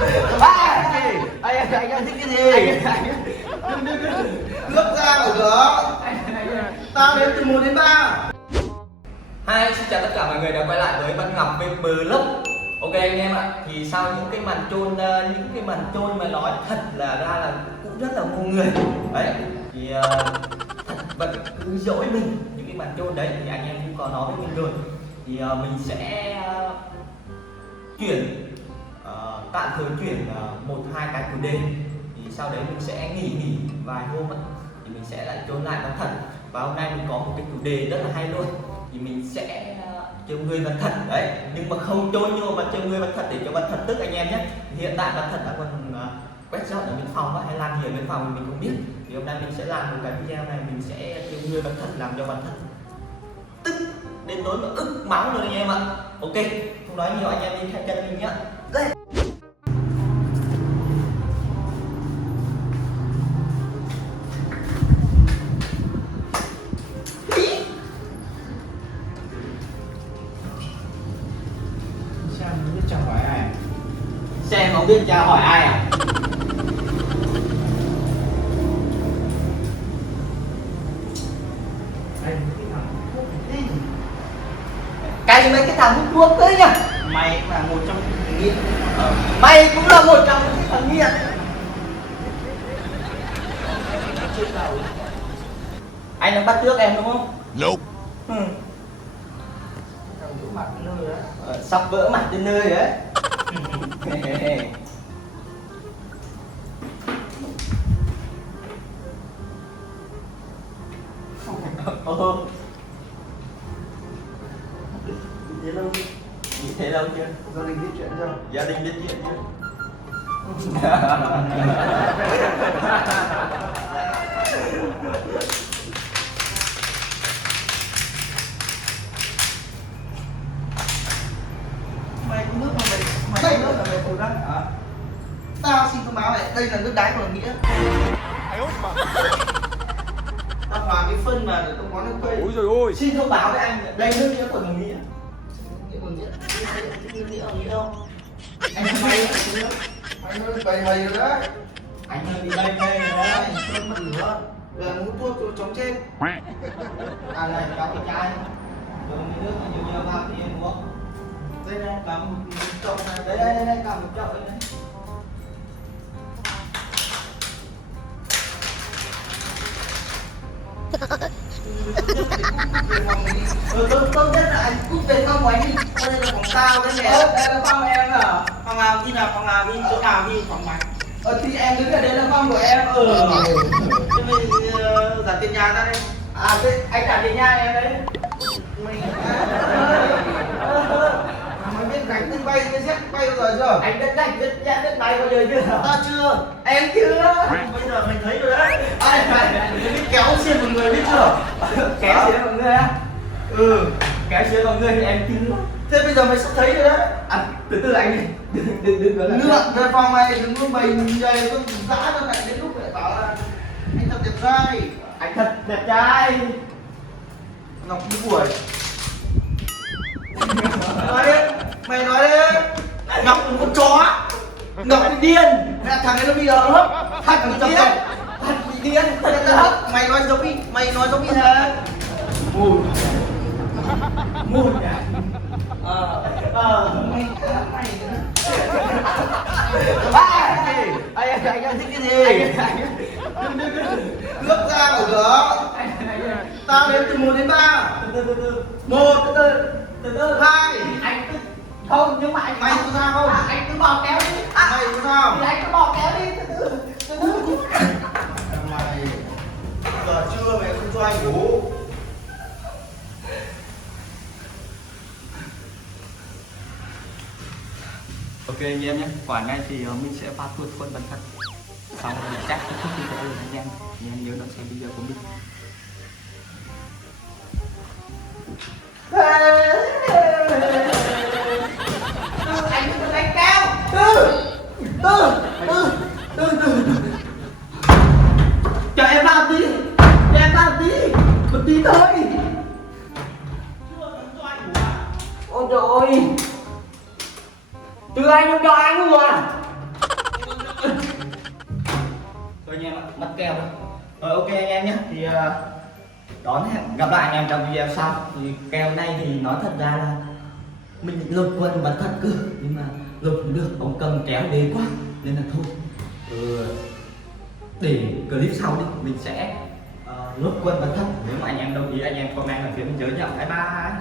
Anh thích cái gì? Cướp ra ở cửa. Tao đếm từ 1 đến 3. Hi, xin chào tất cả mọi người đã quay lại với Văn Ngọc Vlog. Ok anh em ạ, thì sau những cái màn chôn mà nói thật là ra là cũng rất là ngu người đấy, thì thật vẫn cứ dỗi mình những cái màn chôn đấy, thì anh em cũng có nói với mình rồi, thì mình sẽ chuyển tạm thời chuyển 1-2 cái chủ đề, thì sau đấy mình sẽ nghỉ vài hôm thì mình sẽ lại chôn lại nó thật. Và hôm nay mình có một cái chủ đề rất là hay luôn, thì mình sẽ trêu người vật thật đấy, nhưng mà không trôi nhô mà trêu người vật thật để cho vật thật tức anh em nhé. Hiện tại vật thật đã còn quét dọn ở bên phòng hay làm gì ở bên phòng mình không biết, thì hôm nay mình sẽ làm một cái video này, mình sẽ trêu người vật thật làm cho vật thật tức đến nỗi mà ức máu luôn anh em ạ. Ok, không nói nhiều, anh em đi theo chân mình nhé. Xem không biết chào hỏi ai à? Cay mấy cái thằng hút thuốc đấy nhá. Mày cũng là một trong những thằng nghiện. Mày cũng là một trong những thằng nghiện. Anh đang bắt trước em đúng không? Nope. Vỡ mặt đến nơi đấy. Sắp vỡ mặt đến nơi đấy. Thế lâu Nghĩ thế lâu chưa? gia đình biết chuyện chưa? Gia đình biết chuyện chưa? Mày cũng nước mà mày nước là mày từ đó hả? Tao xin thông báo này, đây là nước đáy của thằng Nghĩa. Tao hòa cái phân mà để tao có nước cây. Ôi trời ơi. Xin thông báo với anh, đây nước nghĩa của thằng Nghĩa. Nghĩa của Nghĩa. Nghĩa không? Anh mày Anh ơi, bày bày rồi đấy. anh hơi bị đây đây rồi đấy. Sơn mặt lửa là hút thuốc cho chống chết. À này cháu bị trai rồi mấy nước nhiều vào thì em uống. Đây này, cầm một chậu này. Đây cầm một chậu đây này. Tốt nhất là anh cút về phòng của anh đi. Đây là phòng tao đấy nè. Đây là phòng em à? Phòng nào đi nào, phòng nào đi, chỗ nào đi, phòng mày. Thì em đứng ở đây là phòng của em. Thế mày trả tiền nhà ta đây. À thế anh trả tiền nhà em đấy. Mày mày biết gánh tên bay với xét bay bao giờ chưa? Anh biết đánh biết nhát biết bay bao giờ chưa? Ta chưa. Em chưa. Bây giờ mày thấy rồi đấy. Ai Mày biết kéo xiên một người biết chưa? kéo xía mọi người á? Kéo xía mọi người thì em chưa. Thế bây giờ mày sắp thấy rồi đấy. À, từ từ anh đừng có Lượn về phòng này đừng có bày dày tôi dã ra lại đến lúc lại bảo là anh thật đẹp trai. anh thật đẹp trai. Ngọc đi buổi. Nói đi, mày nói đi. Ngọc là con chó. Ngọc bị điên. Mẹ thằng ấy nó bị hấp. Thằng bị điên. Thật bị điên. Thật là hấp. Mày nói giống đi, mày nói giống đi hả? Mùi nhỉ? Mày Anh thích cái gì? cướp ra ở cửa. Tao đếm từ 1 đến 3. Từ 1 từ 2. anh cứ không, nhưng mà anh Mày có ra không? anh cứ bỏ kéo đi. Mày có sao? Thì anh cứ bỏ kéo đi. Từ Mày giờ trưa mày không cho anh ngủ. Ok anh em nhé, quả này thì mình sẽ pha tuột quân bắn thật. Xong rồi mình chắc trước khi có lời anh em nhớ đón xem video của mình. Anh đừng đánh cao. Cho em vào tí. Một tí thôi. Ôi trời ơi. Từ anh không cho anh luôn à? anh em ạ, mất keo rồi. Rồi ok anh em nhé, thì đón gặp lại anh em trong video sau. Thì kèo này thì nói thật ra là mình lục quần bắn thật cơ, nhưng mà lục không được, ông cầm kéo đế quá nên là thôi. Để clip sau đi mình sẽ lục quần bắn thật. Nếu mà anh em đồng ý anh em comment ở phía bên dưới nhá. Bye bye.